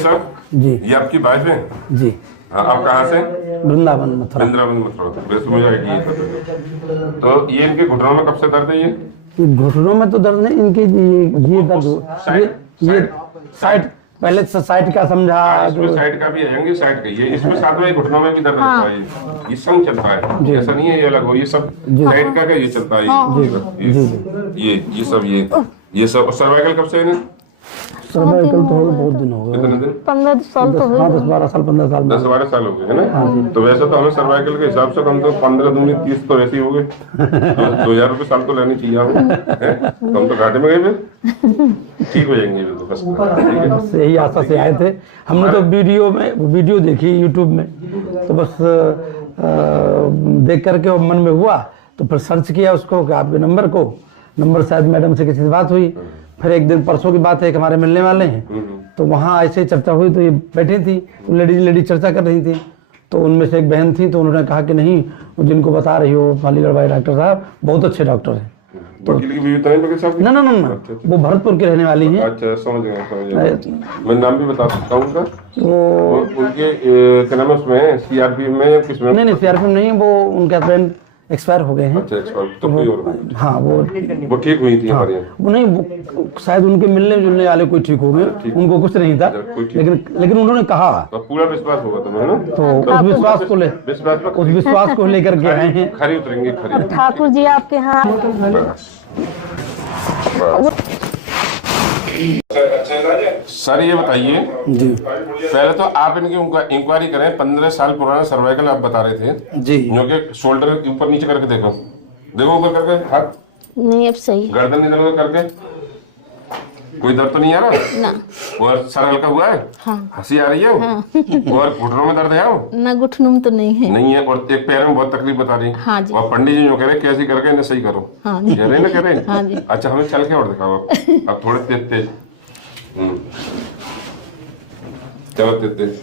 सब जी। ये आपकी वाइफ है? जी। हाँ, आप कहाँ से? वृंदावन मथुरा। वृंदावन मथुरा। वैसे मुझे आइडिया है। तो ये इनके घुटनों में कब से दर्द है ये? घुटनों में तो दर्द नहीं, इनके ये दर्द ये साइड, पहले साइड का समझा इसमें साइड का भी आएंगे, साइड का ये इसमें साथ में घुटनों में भी दर्द रहता है। ये संग चलता है, ऐसा नहीं है ये अलग हो, ये सब साइड का ये चलता है। ये सब सर्वाइकल कब से है? सर्वाइकल तो बहुत दिन हो कितने गए, दिन? 15 साल तो 10-12 साल 15 साल 10-12 साल हो गए है ना। तो वैसे तो हमें सर्वाइकल के हिसाब से कम तो 15 दूनी 30 तो ऐसे ही हो गए। 2000 रुपये साल तो लेनी चाहिए हमें, तो हम तो घाटे में गए फिर। ठीक हो जाएंगे तो बस, ठीक है। बस यही आशा से आए थे। हमने तो वीडियो देखी यूट्यूब में, तो बस देख करके मन में हुआ तो फिर सर्च किया उसको कि आपके नंबर शायद मैडम से किसी से बात हुई। फिर एक दिन परसों की बात है कि हमारे मिलने वाले हैं, तो वहाँ ऐसे ही चर्चा हुई, तो ये बैठी थी, लेडीज चर्चा कर रही थी, तो उनमें से एक बहन थी, तो उन्होंने कहा कि नहीं, जिनको बता रही हो मालीगढ़ भाई डॉक्टर साहब बहुत अच्छे डॉक्टर हैं। तो वकील की बीवी तो नहीं साहब? ना, वो भरतपुर की रहने वाली हैं। अच्छा, समझ गया। मैं नाम भी बता सकता हूँ उनका? वो उनके क्या नाम है उसमें, सीआरपीएफ में या किसमें? नहीं सीआरपीएफ नहीं, वो उनके हस्बैंड एक्सपायर हो गए हैं। अच्छा, एक्सपायर तो कोई और? हाँ, वो ठीक हुई थी हमारे यहाँ। वो नहीं, वो शायद उनके मिलने जुलने वाले कोई ठीक हो गए, उनको कुछ नहीं था, लेकिन उन्होंने कहा, तो पूरा विश्वास होगा तुम्हें ना, तो उस विश्वास को लेकर के आए हैं। खरी उतरेंगे, खरी। ठाकुर जी आपके यहाँ सर ये बताइए जी, पहले तो आप इनकी इंक्वायरी करें। 15 साल पुराना सर्वाइकल आप बता रहे थे जी, जो कि शोल्डर ऊपर नीचे करके देखो ऊपर करके हाथ, नहीं अब सही गर्दन इधर उधर करके, कोई दर्द तो नहीं आ रहा ना, और सर हल्का हुआ है? हाँ। हंसी आ रही है? और घुटनों में दर्द है? ना घुटनों में तो नहीं है। और एक पैर में बहुत तकलीफ बता रही। हाँ जी। और पंडित जी जो कह रहे कैसे करके इन्हें सही करो, हाँ जी। कह रहे ना, कह रहे? हाँ जी। अच्छा, हमें चल के और दिखाओ अब थोड़े तेज चलो तेज।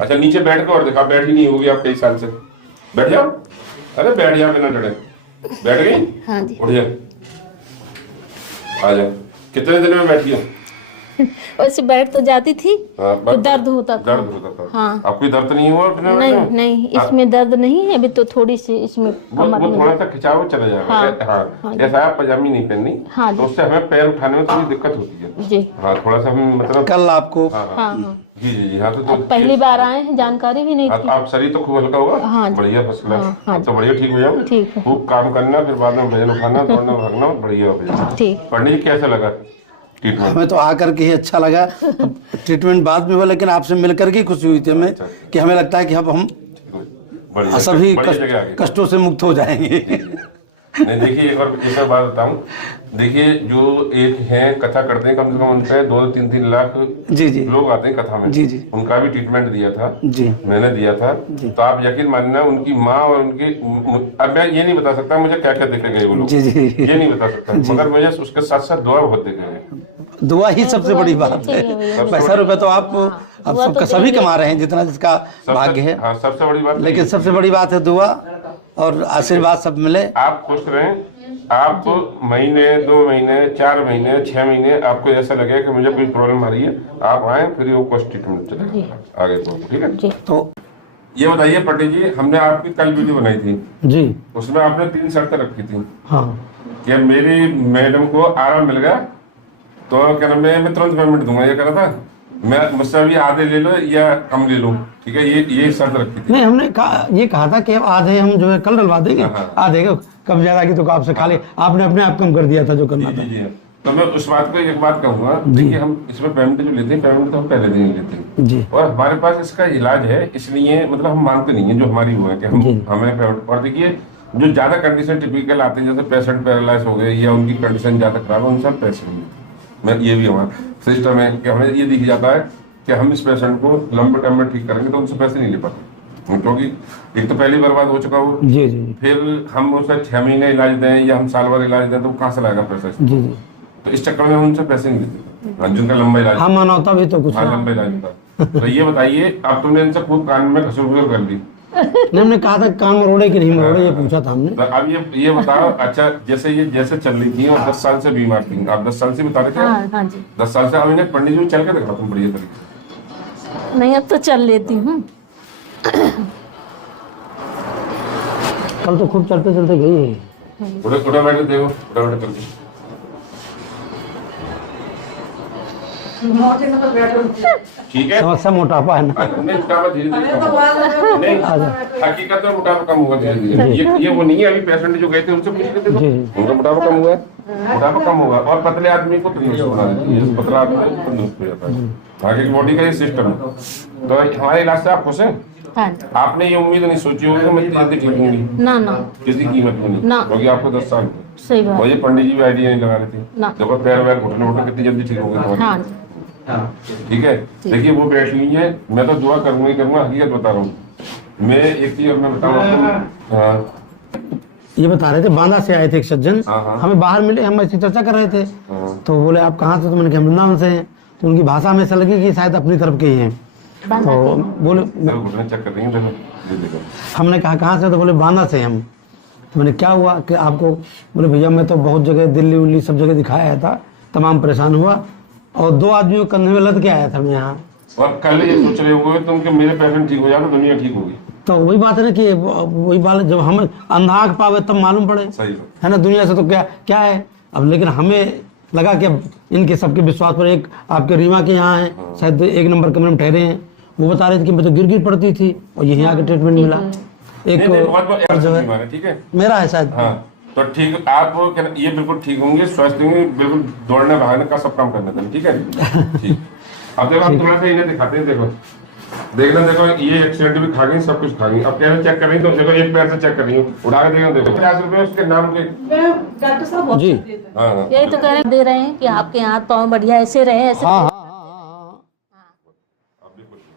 अच्छा, नीचे बैठ के और दिखा। बैठ ही नहीं होगी आप कई साल से। बैठ जाओ, अरे बैठ जाओ बिना डरे। बैठ गई? हाँ जी। उठ जाओ, आ जाओ। कितने दिन में बैठी हो? वैसे बैठ तो जाती थी, तो दर्द होता था। हाँ। अब कोई दर्द नहीं हुआ? नहीं, इसमें दर्द नहीं है अभी, तो थोड़ी सी इसमें वो थोड़ा सा खिंचाव चला जाएगा। हाँ। जैसा आप पजामी नहीं पहननी, तो उससे हमें पैर उठाने में थोड़ी दिक्कत होती है जी। हाँ, थोड़ा सा हम मतलब कल आपको जी हाँ, तो पहली बार आए हैं, जानकारी भी नहीं थी। आप शरीर तो खूब हल्का होगा। हाँ, बढ़िया, फर्स्ट क्लास। तो बढ़िया, ठीक हो जाओ। ठीक है। खूब काम करना, फिर बाद में वजन उठाना, दौड़ना भागना, बढ़िया हो जाए। ठीक। पंडित जी कैसा लगा ट्रीटमेंट? हमें तो आकर के ही अच्छा लगा। ट्रीटमेंट बाद में हुआ, लेकिन आपसे मिल करके खुशी हुई थी हमें कि हमें लगता है कि अब हम सभी कष्टों से मुक्त हो जाएंगे। नहीं, देखिए एक और बात बताऊं। देखिए, जो एक है कथा करते हैं, कम से कम उन पे 2-3 लाख जी लोग आते हैं कथा में। जी। उनका भी ट्रीटमेंट दिया था जी, मैंने दिया था। तो आप यकीन मानना, उनकी माँ और उनकी, अब मैं ये नहीं बता सकता मुझे क्या क्या देखे गए वो लोग, ये नहीं बता सकता, मगर मुझे उसके साथ साथ दुआ बहुत देखे गए। दुआ ही सबसे बड़ी बात है। पैसा रुपया तो आप सभी कमा रहे हैं, जितना जिसका भाग्य है। हाँ, सबसे बड़ी बात, लेकिन सबसे बड़ी बात है दुआ और आशीर्वाद सब मिले। आप खुश रहें। आप महीने, 2 महीने, 4 महीने, 6 महीने आपको ऐसा लगे कि मुझे कोई प्रॉब्लम आ रही है, आप आए, फिर वो कॉस्ट ट्रीटमेंट चलेगा आगे तो, ठीक है? तो ये बताइए पंडित जी, हमने आपकी कल वीडियो बनाई थी जी, उसमें आपने 3 शर्तें रखी थी। हाँ, कि मेरी मैडम को आराम मिल गया तो क्या नाम है, मैं तुरंत पेमेंट दूंगा, ये कह रहा था। मैं मुझसे अभी आधे ले लो या कम ले लो, ठीक है? ये शर्त रखी थी। नहीं, हमने ये कहा था कि आधे हम जो है कल डलवा देंगे। आधे कब ज्यादा की तो आपसे खाली आपने अपने आप कम कर दिया था जो करना था। जी। तो मैं उस बात को एक बात कहूँगा, देखिए हम इसमें पेमेंट जो लेते हैं, पेमेंट तो हम पहले दिन लेते हैं जी, और हमारे पास इसका इलाज है, इसलिए मतलब हम मानते नहीं है जो हमारी हुआ है कि हमें पेमेंट। और देखिए, जो ज्यादा कंडीशन टिपिकल आते हैं, जैसे पेशेंट पैरालाइज हो गए या उनकी कंडीशन ज्यादा खराब है, उन सब पैसे नहीं। मैं ये भी हमारा सिस्टम है कि हमें ये दिख जाता है कि हम इस पेशेंट को लंबे टाइम में ठीक करेंगे तो उनसे पैसे नहीं ले पाते, क्योंकि एक तो पहली बर्बाद हो चुका वो जी। फिर हम उसे 6 महीने इलाज दें या हम साल भर इलाज दें तो कहाँ से लाएगा पैसा जी। तो इस चक्कर में हम उनसे पैसे नहीं देते जिनका लंबा इलाज। हाँ, मानवता भी तो कुछ। हाँ, लंबा इलाज होता। तो ये बताइए, अब तुमने इनसे खूब कान में घसुर कर ली, नहीं, हमने कहा था काम मरोड़े कि नहीं मरोड़े, ये पूछा था हमने। तो अब ये बताओ, अच्छा जैसे चल रही थी और 10 साल से बीमार थी, आप 10 साल से बता रहे थे? हाँ हाँ जी। 10 साल से। अब इन्हें पंडित जी चल के देखा तुम बढ़िया तरीके। नहीं अब तो चल लेती हूँ। कल तो खूब चलते चलते गई है। उठा बैठ के देखो, उठा बैठ करके। ठीक है। समस्या मोटापा है ना। नहीं, मोटापा धीरे धीरे कम होगा। नहीं, हकीकत में मोटापा कम होगा धीरे धीरे। ये वो नहीं है, अभी पेशेंट जो गए थे उनसे पूछ लेते थे, उनका मोटापा कम हुआ है। मोटापा कम होगा और पतले आदमी को तंदुरुस्त बना देती है, पतला आदमी को तंदुरुस्त हो जाता है। आगे की बॉडी का ये सिस्टम है। तो हमारे इलाज से आप खुश हैं? हाँ। आपने ये उम्मीद नहीं सोची होगी कि मैं इतनी जल्दी ठीक होंगी? ना ना किसी कीमत में नहीं, ना। क्योंकि आपको 10 साल हुए। सही बात। और ये पंडित जी भी आइडिया नहीं लगा रहे थे। ना। देखो पैर वैर घुटने उठने कितनी जल्दी ठीक हो गए तुम्हारे। हाँ ठीक है, देखिए वो बैठी हुई है, मैं तो दुआ करूंगा ही करूंगा, हकीकत बता रहा हूँ। मैं एक चीज अपने बताऊँ आपको। हाँ। ये बता रहे थे बांदा से आए थे एक सज्जन, हाँ। हमें बाहर मिले, हम ऐसी चर्चा कर रहे थे। हाँ। तो बोले आप कहाँ से? तो मैंने कहा वृंदावन से हैं। तो उनकी भाषा में ऐसा लगी कि शायद अपनी तरफ के ही हैं। बांदा तो के। बोले, देखो घुटने चेक कर रही हैं, देखो ये देखो। हमने कहा कहाँ से? तो बोले बांदा से हम। तो मैंने क्या हुआ कि आपको? बोले भैया मैं तो बहुत जगह दिल्ली उल्ली सब जगह दिखाया था, तमाम परेशान हुआ और 2 आदमियों को कंधे में लद के आया था मैं यहाँ। और कल ये सोच रहे होंगे तुम कि मेरे पेशेंट ठीक हो जाए तो दुनिया ठीक होगी। तो वही बात है ना कि वही बात, जब हम अंधा आँख पावे तब मालूम पड़े, सही है ना। दुनिया से तो क्या है अब, लेकिन हमें लगा कि अब इनके सबके विश्वास पर, एक आपके रीमा के यहाँ है, शायद 1 नंबर कमरे में ठहरे हैं, वो बता रहे थे कि मैं तो गिर पड़ती थी और यहीं आके ट्रीटमेंट मिला। एक जो है ठीक है, मेरा है शायद। हाँ तो ठीक, आप ये बिल्कुल ठीक होंगे, स्वस्थ होंगे, बिल्कुल दौड़ने भागने का सब काम करना था। ठीक है ठीक। अब देखो हम थोड़ा सा इन्हें दिखाते हैं, देखो देखना, देखो ये एक्सीडेंट भी खा गई, सब कुछ खा गई। अब कैसे चेक कर रही, तो देखो एक पैर से चेक कर रही हूँ, उठा के देखो, देखो 50 रुपए उसके नाम के। डॉक्टर साहब जी हाँ यही तो कह रहे दे रहे हैं कि आपके हाथ पाँव बढ़िया ऐसे रहे, ऐसे हाँ